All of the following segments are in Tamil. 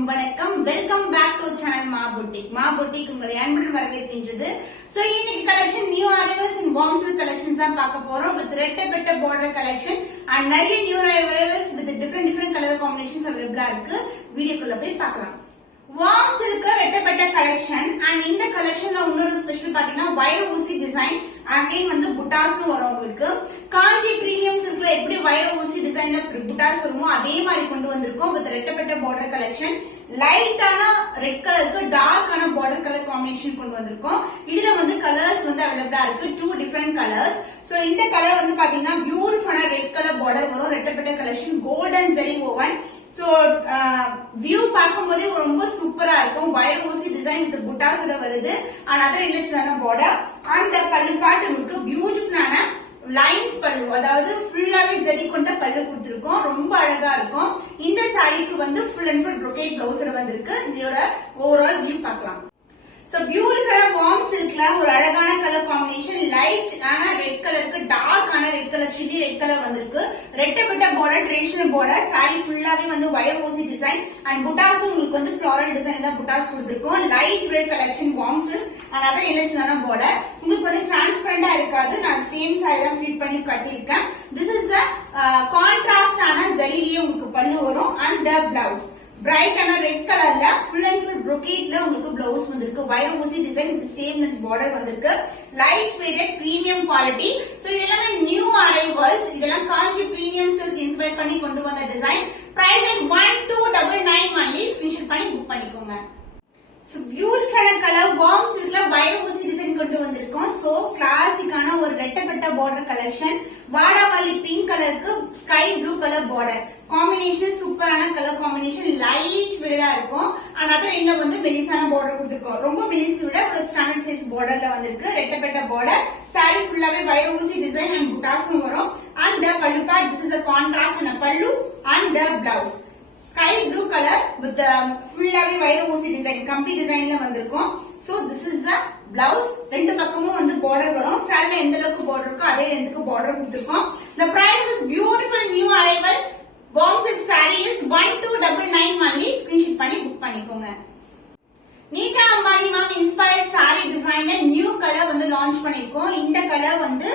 அனைவருக்கும் வணக்கம். வெல்கம் பேக் டு சேனல் மா புட்டிக் உங்களை அன்புடன் வரவேற்கின்றது. சோ இன்னைக்கு கலெக்ஷன் நியூ அரைவல்ஸ் இன் வார்ம் சில்க் கலெக்ஷன்ஸ் தான் பார்க்க போறோம். வித் ரெட்டப்பட்ட பார்டர் கலெக்ஷன் அண்ட் நிறைய new arrivals with different colour combinations அவைலபிளா இருக்கு. வீடியோக்குள்ள போய் பார்க்கலாம். வார்ம் சில்க் ரெட்டப்பட்ட கலெக்ஷன் அண்ட் இந்த கலெக்ஷன்ல இன்னொரு ஸ்பெஷல் பாத்தீங்கன்னா வைர ஊசி டிசைன் அகைன் வந்து புட்டாஸ் வரும். உங்களுக்கு காஞ்சி பிரீமியம் சில்க்ல எப்படி வைர ஊசி டிசைன்ல புட்டாஸ் வருமோ அதே மாதிரி கொண்டு வந்திருக்கோம். வித் ரெட்டப்பட்ட பார்டர் கலெக்ஷன் லைட்டான ரெட் கலருக்கு டார்க்கான பார்டர் கலர் காம்பினேஷன் கொண்டு வந்திருக்கோம். இதுல வந்து கலர்ஸ் வந்து அவைலபிளா இருக்கு. 2 டிஃபரெண்ட் கலர்ஸ். சோ இந்த கலர் வந்து பாத்தீங்கன்னா பியூட்டிஃபுல்லான ரெட் கலர் பார்டர் வரும். ரெட்டப்பட்ட collection golden zari oven. So view பார்க்கும்போதே ரொம்ப சூப்பரா இருக்கும். வைர ஊசி டிசைன் வித் புட்டாஸோட வருது. அண்ட் அதர் இல்லஸ்டான பார்டர் அண்ட் பல்லு பாட்டு உங்களுக்கு பியூட்டிஃபுல்லான லைன்ஸ் பல்லு, அதாவது ஃபுல்லாவே ஜெரி கொண்ட பல்லு கொடுத்திருக்கோம். ரொம்ப அழகா இருக்கும். இந்த சாரிக்கு வந்து ஃபுல் அண்ட் ஃபுல் brocade பிளவுஸ்ல வந்திருக்கு. இதோட ஓவரால் வியூ பார்க்கலாம். சோ பியூட்டிஃபுல்லா வார்ம் சில்க்ல ஒரு அழகான கலர் காம்பினேஷன் லைட் ஆன ரெட் கலருக்கு டார்க் ஆன red colour chilli red colour வந்திருக்கு. ரெட்டப்பட்ட பார்டர் ட்ரெடிஷனல் பார்டர். சாரி ஃபுல்லாவே வந்து வயர் ஊசி டிசைன் அண்ட் புட்டாஸ் உங்களுக்கு வந்து ஃப்ளாரல் டிசைன் தான் புட்டாஸ் கொடுத்திருக்கோம். Light red collection warm silk and other என்னச்சுதான பார்டர். உங்களுக்கு வந்து டிரான்ஸ்பரண்டா இருக்காது. நான் சேம் சாரி தான் ஃபிட் பண்ணி கட்டியிருக்கேன். திஸ் இஸ் கான்ட்ராஸ்ட் ஆன ஜரிலேயே உங்களுக்கு பல்லு வரும் அண்ட் த பிளவுஸ் பிரைட் ஆன ரெட் கலர்ல ஃபுல் அண்ட் ஃபுல் brocade உங்களுக்கு பிளவுஸ் வந்திருக்கு. வைர ஊசி டிசைன் வித் சேம் பார்டர் வந்திருக்கு. Light weighted premium quality. So இதெல்லாம் நியூ அரைவல்ஸ். இதெல்லாம் காஞ்சி பிரீமியம் சில்க் இன்ஸ்பயர் பண்ணி கொண்டு வந்த designs. Price at 1299 only. Screenshot பண்ணி புக் பண்ணிக்கோங்க. சோ பியூட்டிஃபுல்லான கலர் வார்ம் சில்க்ல வைர ஊசி டிசைன் கொண்டு வந்திருக்கோம். சோ கிளாசிக்கான ஒரு ரெட்டப்பட்ட பார்டர் கலெக்ஷன். வாடாமல்லி பிங்க் கலருக்கு sky blue colour border combination. சூப்பரான கலர் காம்பினேஷன். லைட் வெயிட்டா இருக்கும். அண்ட் அதர் என்ன வந்து மெலிசான பார்டர் கொடுத்திருக்கோம். ரொம்ப மெலிஸ் விட ஒரு ஸ்டாண்டர்ட் சைஸ் பார்டர்ல வந்திருக்கு. ரெட்டப்பட்ட பார்டர். சாரி ஃபுல்லாவே வைர ஊசி டிசைன் அண்ட் புட்டாஸும் வரும். And the pallu part this is a contrast and a pallu and the blouse sky blue color with ஃபுல்லாவே வைர ஊசி டிசைன் கம்ப்ளீட் டிசைன்ல வந்திருக்கும். So this is the blouse. ரெண்டு பக்கமும் வந்து பார்டர் வரும். சாரில எந்த அளவுக்கு பார்டர் இருக்கோ அதே லென்த்துக்கு பார்டர் கொடுத்திருக்கோம். The price is beautiful new arrival warm silk saree is 1299 only. Screenshot பண்ணி புக் பண்ணிக்கோங்க. நீட்டா அம்பானி மேம் இன்ஸ்பயர்ட் சாரி டிசைன்ல நியூ கலர் வந்து லான்ச் பண்ணிருக்கோம். இந்த கலர் வந்து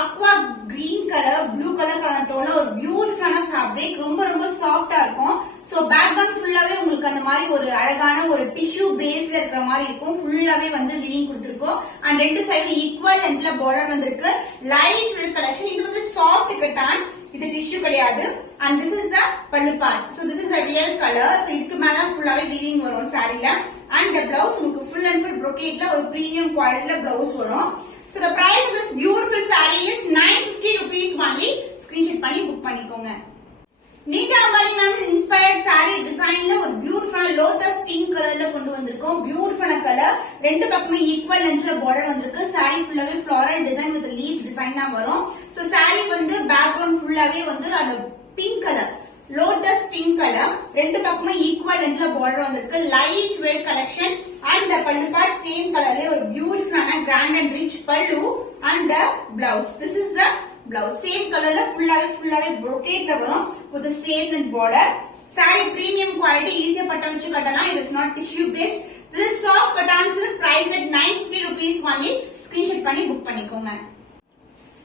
Aqua green colour blue colour கலர்ல ஒரு பியூட்டிஃபுல்லான ஃபேப்ரிக். ரொம்ப சாஃப்டா இருக்கும். சோ பேக்ரவுண்ட் ஃபுல்லாவே உங்களுக்கு அந்த மாதிரி ஒரு அழகான ஒரு டிஷ்யூ பேஸ்ல இருக்கிற மாதிரி இருக்கும். ஃபுல்லாவே வந்து லிவிங் கொடுத்திருக்கோம். அண்ட் ரெண்டு சைடு ஈக்குவல் லென்த்ல பார்டர் வந்திருக்கு. Light red collection. இது வந்து சாஃப்ட் கட்டான். இது டிஷ்யூ கிடையாது. And this is the pallu part. So this is a real color. So இதுக்கு மேல ஃபுல்லாவே வீவிங் வரும் சாரில. அண்ட் the blouse உங்களுக்கு full and full brocadeல ஒரு பிரீமியம் குவாலிட்டில blouse வரும். So the price of this beautiful saree is 950 rupees only. Screenshot பண்ணி புக் பண்ணிக்கோங்க. நீட்டா அம்பானி மேம் இன்ஸ்பயர்ட் சாரி டிசைன்ல ஒரு பியூட்டிஃபுல் லோட்டஸ் பிங்க் கலர்ல கொண்டு வந்திருக்கோம். Beautiful colour. ரெண்டு பக்கமே ஈக்குவல் லென்த்ல பார்டர் வந்திருக்கு. சாரி ஃபுல்லாவே floral design with leaf design தான் வரும். சோ சாரி வந்து பேக்ரவுண்ட் ஃபுல்லாவே வந்து அந்த pink colour lotus pink colour. ரெண்டு பக்கமே ஈக்குவல் லென்த்ல பார்டர் வந்திருக்கு. Light weight collection. And the pallu part same கலர்ல ஒரு பியூட்டிஃபுல்லான கிராண்ட் அண்ட் ரிச் பல்லு and the blouse. This is the blouse. Same கலர்ல ஃபுல்லாவே brocade வரும் with the same length border. Saree premium quality. ஈஸியா பட்ட வச்சு கட்டலாம். It is not tissue based. This is soft cotton silk price at 950 rupees only. Screenshot பண்ணி புக் பண்ணிக்கோங்க.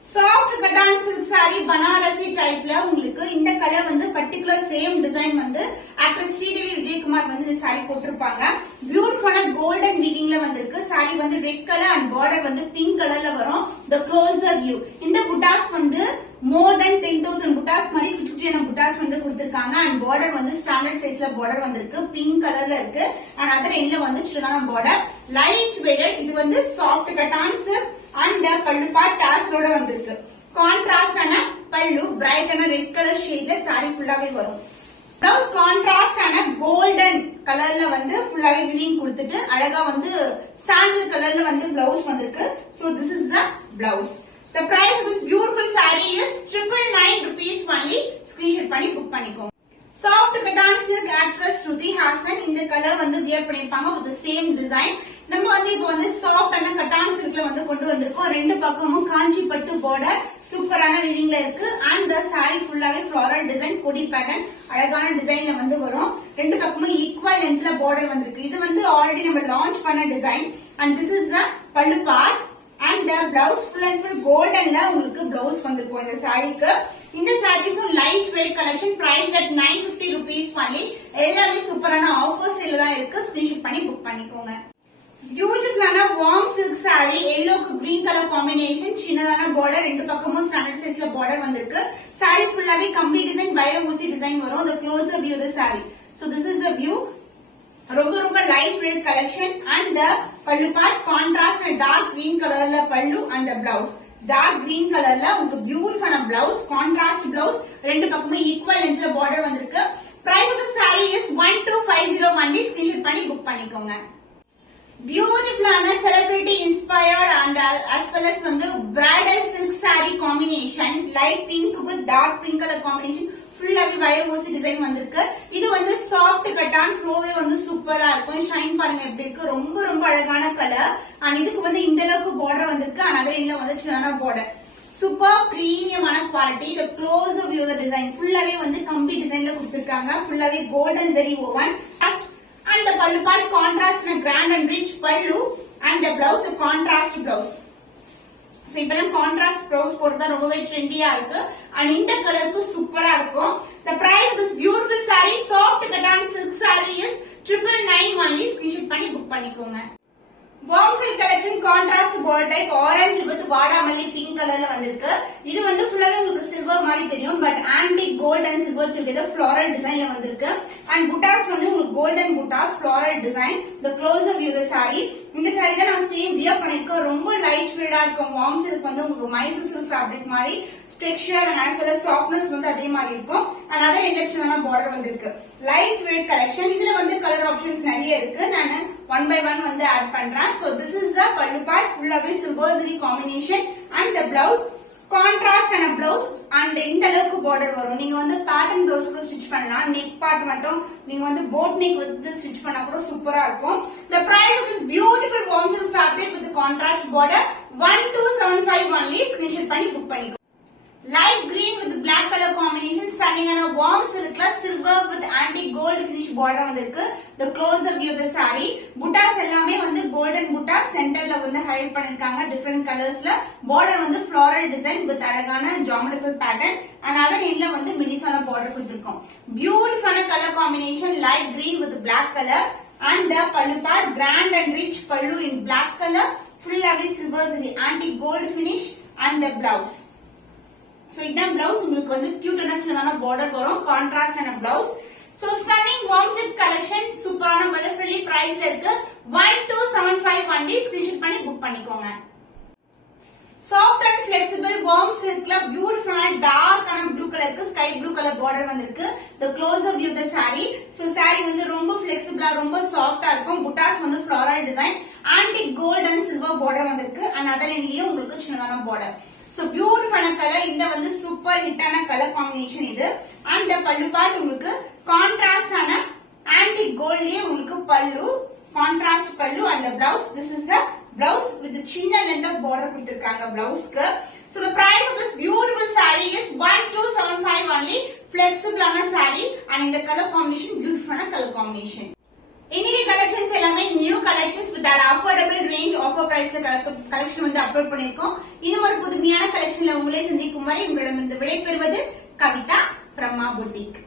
சாஃப்ட் கட்டான் சில்க் சாரி பனாரசி டைப்ல உங்களுக்கு இந்த கலர் வந்து பர்టిక్యులர் சேம் டிசைன் வந்து ஆக்ட்ரஸ் ஸ்ரீதேவி விஜயகுமார் வந்து இந்த சாரி போட்டிருப்பாங்க. பியூட்டிஃபுல்லா கோல்டன் வீவிங்ல வந்திருக்கு. சாரி வந்து ரெட் கலர் அண்ட் பார்டர் வந்து பிங்க் கலர்ல வரும். த க்ளோசர் வியூ. இந்த புட்டாஸ் வந்து மோர் தென் 10,000 புட்டாஸ் மாதிரி குட்டியான புட்டாஸ் வந்து கொடுத்திருக்காங்க. அண்ட் பார்டர் வந்து ஸ்டாண்டர்ட் சைஸ்ல பார்டர் வந்திருக்கு. பிங்க் கலர்ல இருக்கு. அண்ட் அதர் எண்ட்ல வந்து சின்னதான பார்டர். Light weighted. இது வந்து soft cottons and pallu part டாஸ்லோட வந்திருக்கு. கான்ட்ராஸ்ட் ஆன பல்லு பிரைட் ஆன ரெட் கலர் ஷேட்ல சாரி ஃபுல்லாவே வரும். பிளவுஸ் கான்ட்ராஸ்ட் ஆன கோல்டன் கலர்ல வந்து ஃபுல்லாவே வீவிங் கொடுத்துட்டு அழகா வந்து சாண்டல் கலர்ல வந்து பிளவுஸ் வந்திருக்கு. So this is the blouse. The price of this beautiful saree is 999 rupees only. Screenshot பண்ணி புக் பண்ணிக்கோங்க. Soft கட்டான் silk actress Shruti Haasan இந்த கலர் வந்து வியர் பண்ணிருப்பாங்க with the same design. நம்ம வந்து இப்போ வந்து சாஃப்டான கட்டான சில்க்ல வந்து கொண்டு வந்திருக்கோம். ரெண்டு பக்கமும் காஞ்சி பட்டு பார்டர் சூப்பரான வீவிங்ல இருக்கு. அண்ட் த சாரி ஃபுல்லாவே ஃப்ளாரல் டிசைன், கொடி பேட்டர்ன், அழகான டிசைன்ல வந்து வரும். ரெண்டு பக்கமும் ஈக்குவல் லென்த்ல பார்டர் வந்திருக்கு. இது வந்து ஆல்ரெடி நம்ம லான்ச் பண்ண design. And this is the pallu part. And the blouse full and full கோல்டன்ல உங்களுக்கு பிளவுஸ் வந்திருக்கும் இந்த சாரிக்கு. இந்த சாரீஸும் light weight collection, price at 950 rupees only. எல்லாமே சூப்பரான ஆஃபர் சேல்ல தான் இருக்கு. ஸ்கிரீன்ஷாட் பண்ணி புக் பண்ணிக்கோங்க. பியூட்டிஃபுல்லான வார்ம் சில்க் சாரி, எல்லோக்கு கிரீன் கலர் காம்பினேஷன், சின்னதான பார்டர், ரெண்டு பக்கமும் ஸ்டாண்டர்ட் சைஸ்ல பார்டர் வந்திருக்கு. சாரி ஃபுல்லாவே கம்பி டிசைன், வைர ஊசி டிசைன் வரும். The closer view the saree. So this is the view. ரொம்ப light weight collection. And the pallu part contrast dark green கலர்ல pallu. And the blouse dark green கலர்ல உங்களுக்கு பியூட்டிஃபுல்லான பிளவுஸ், கான்ட்ராஸ்ட் பிளவுஸ், ரெண்டு பக்கமும் ஈக்குவல் லென்த்ல பார்டர் வந்திருக்கு. Price of the saree is 1250 only. Screenshot பண்ணி புக் பண்ணிக்கோங்க. பியூட்டிஃபுல்லான celebrity inspired and as well as வந்து bridal silk saree combination, light pink with dark pink colour combination, ஃபுல்லாவே வைர ஊசி டிசைன் வந்திருக்கு. இது வந்து சாஃப்ட் கட்டான் ஃப்ளோவே வந்து சூப்பரா இருக்கும். ஷைன் பாருங்க எப்படி இருக்கு, ரொம்ப அழகான கலர். அண்ட் இதுக்கு வந்து இந்த அளவுக்கு பார்டர் வந்திருக்கு. அண்ட் அதே இன்னும் வந்து சின்னதான பார்டர், சூப்பர் பிரீமியமான குவாலிட்டி. இந்த க்ளோஸ் வியூ டிசைன் ஃபுல்லாவே வந்து கம்பி டிசைன்ல கொடுத்திருக்காங்க. ஃபுல்லாவே golden zari woven. And the pallu part contrast in a grand and rich pallu, and the blouse a contrast blouse. So இப்பெல்லாம் contrast blouse போடுறதா ரொம்பவே ட்ரெண்டியா இருக்கு. and இந்த கலருக்கு சூப்பரா இருக்கும். The price of this beautiful saree, soft cotton silk saree is 999 only. Screenshot பண்ணி புக் பண்ணிக்கோங்க. Warm silk collection contrast border type, orange with வாடாமல்லி பிங்க் கலர்ல வந்திருக்கு. இது வந்து ஃபுல்லாவே உங்களுக்கு சில்வர் மாதிரி தெரியும். But antique gold and silver together floral டிசைன்ல வந்திருக்கு. அண்ட் புட்டாஸ் வந்து உங்களுக்கு கோல்டன் புட்டாஸ், floral design. The closer view the saree. இந்த saree தான் நான் சேம் வியர் பண்ணிருக்கேன். ரொம்ப லைட் வெயிட்டா இருக்கும். வார்ம் சில்க் வந்து உங்களுக்கு மைசூர் சில்க் ஃபேப்ரிக் மாதிரி texture and as well as softness வந்து அதே மாதிரி இருக்கும். அண்ட் அதே இன்டெக்ஷனான பார்டர் வந்திருக்கு. Light weight collection. இதுல வந்து கலர் ஆப்ஷன்ஸ் நிறைய இருக்கு. நான் ஒன் பை ஒன் வந்து ஆட் பண்றேன். So this is the pallu part, ஃபுல்லாவே silver zari combination. And the blouse contrast ஆன பிளவுஸ். அண்ட் இந்த அளவுக்கு பார்டர் வரும். நீங்க வந்து பேட்டர்ன் பிளவுஸ் கூட ஸ்டிச் பண்ணலாம். நெக் பார்ட் மட்டும் நீங்க வந்து போட் நெக் வந்து ஸ்டிச் பண்ணா கூட சூப்பரா இருக்கும். The price of this beautiful warm silk fabric with the contrast border 1275 only. Screenshot பண்ணி புக் பண்ணிக்கோ. Light green with black color combination, standing on a warm silk silver with antique gold finish border வந்திருக்கு. The closer view of the saree. புட்டாஸ் எல்லாமே வந்து golden புட்டாஸ் சென்டர்ல வந்து ஹைலைட் பண்ணிருக்காங்க different colorsல. border வந்து floral design with அழகான geometrical pattern. and other endல வந்து மிடிசான border கொடுத்திருக்கோம். beautiful color combination, light green with black color. and the pallu part grand and rich pallu in black color, full silver antique gold finish. and the blouse. So இதான் பிளவுஸ். உங்களுக்கு வந்து கியூட்டான சின்னதான பார்டர் வரும். கான்ட்ராஸ்ட் ஆன blouse. So stunning warm silk collection, சூப்பரான பட்ஜெட் ஃப்ரெண்ட்லி பிரைஸ்ல இருக்கு. 1275 only. ஸ்கிரீன்ஷாட் பண்ணி புக் பண்ணிக்கோங்க. Soft and flexible warm silkல பியூட்டிஃபுல்லான டார்க்கான ப்ளூ கலருக்கு ஸ்கை ப்ளூ கலர் பார்டர் வந்திருக்கு. The closer view of the saree. So saree வந்து ரொம்ப ஃபிளெக்சிபிளா ரொம்ப சாஃப்ட்டா இருக்கும். புட்டாஸ் வந்து floral design, antique gold and silver border வந்திருக்கு. and other endலயும் உங்களுக்கு சின்னதான border. So beautiful color. இந்த வந்து சூப்பர் ஹிட்டான கலர் காம்பினேஷன் இது. and the pallu part உங்களுக்கு கான்ட்ராஸ்ட் ஆன antique goldலயே உங்களுக்கு பல்லு, கான்ட்ராஸ்ட் பல்லு. and the blouse, this is the blouse with சின்ன length of border கொடுத்திருக்காங்க பிளவுஸ்க்கு. So the price of this beautiful saree is 1275 only. flexible ஆன saree and இந்த கலர் காம்பினேஷன் பியூட்டிஃபுல்லான கலர் காம்பினேஷன். இன்னைக்கு கலெக்ஷன்ஸ் எல்லாமே new collections with affordable range offer பிரைஸ்ல கலெக்ஷன் வந்து அப்லோட் பண்ணிருக்கோம். இன்னும் ஒரு புதுமையான கலெக்ஷன்ல உங்களே சந்திக்கும் வரை உங்களிடம் விடைபெறுவது கவிதா from Ma Boutique.